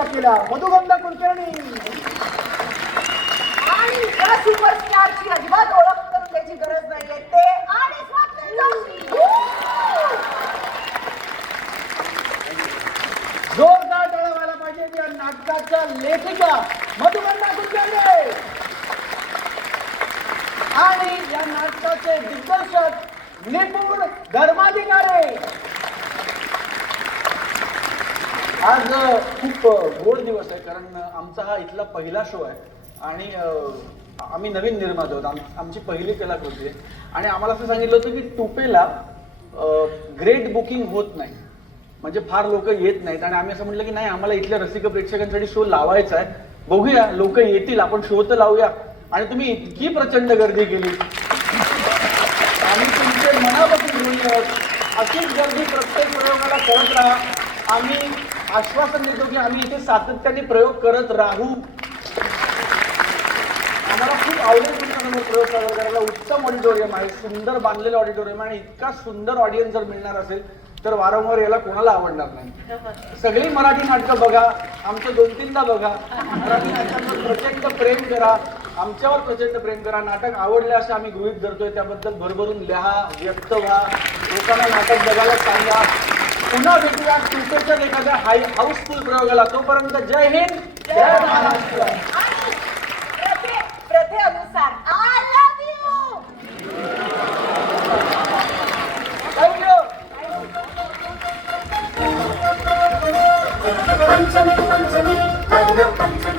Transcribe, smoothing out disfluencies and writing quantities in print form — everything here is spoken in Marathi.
पूजा केला मधुगंधा कुलकर्णी. आणि या सुपरस्टारची अजिबात ओळख करून द्यायची गरज नाहीये, ते आणि स्वप्नील जोशी. जोरदार टाळ्या व्हायला पाहिजे या नाटकाच्या लेखिका मधुगंधा कुलकर्णी आणि या नाटकाचे दिग्दर्शक निपुण धर्माधिकारी. आज खूप गोड दिवस आहे, कारण आमचा हा इथला पहिला शो आहे आणि आम्ही नवीन निर्माते आहोत. आमची पहिली कलाकृती आहे आणि आम्हाला असं सांगितलं होतं की टुपेला ग्रेट बुकिंग होत नाही, म्हणजे फार लोक येत नाहीत. आणि आम्ही असं म्हटलं की नाही, आम्हाला इथल्या रसिक प्रेक्षकांसाठी शो लावायचा आहे. बघूया, लोक येतील, आपण शो तर लावूया. आणि तुम्ही इतकी प्रचंड गर्दी केली, आम्ही तुमचे मनापासून ऋणी आहोत. अशीच गर्दी प्रत्येक प्रयोगाला करत राहा. आम्ही आश्वासन देतो की आम्ही इथे सातत्याने प्रयोग करत राहू. आम्हाला खूप आवडेल तुमच्यासमोर प्रयोग सादर करायला. उत्तम ऑडिटोरियम आहे, सुंदर बांधलेलं ऑडिटोरियम आहे आणि इतका सुंदर ऑडियन्स जर मिळणार असेल तर वारंवार याला कोणाला आवडणार नाही. सगळी मराठी नाटकं बघा, आमचं 2-3दा बघा. मराठी नाटकांवर प्रचंड प्रेम करा, आमच्यावर प्रचंड प्रेम करा. नाटक आवडले असं आम्ही गृहीत धरतोय, त्याबद्दल भरभरून लिहा, व्यक्त व्हा, लोकांना नाटक बघायला सांगा. पुन्हा भेटूया तुमच्या एखाद्या हाऊसफुल प्रयोगाला. तोपर्यंत जय हिंद, जय महाराष्ट्र. आणि प्रथेनुसार आय लव्ह यू. थँक्यू. पंचमी पंचमी पंचमी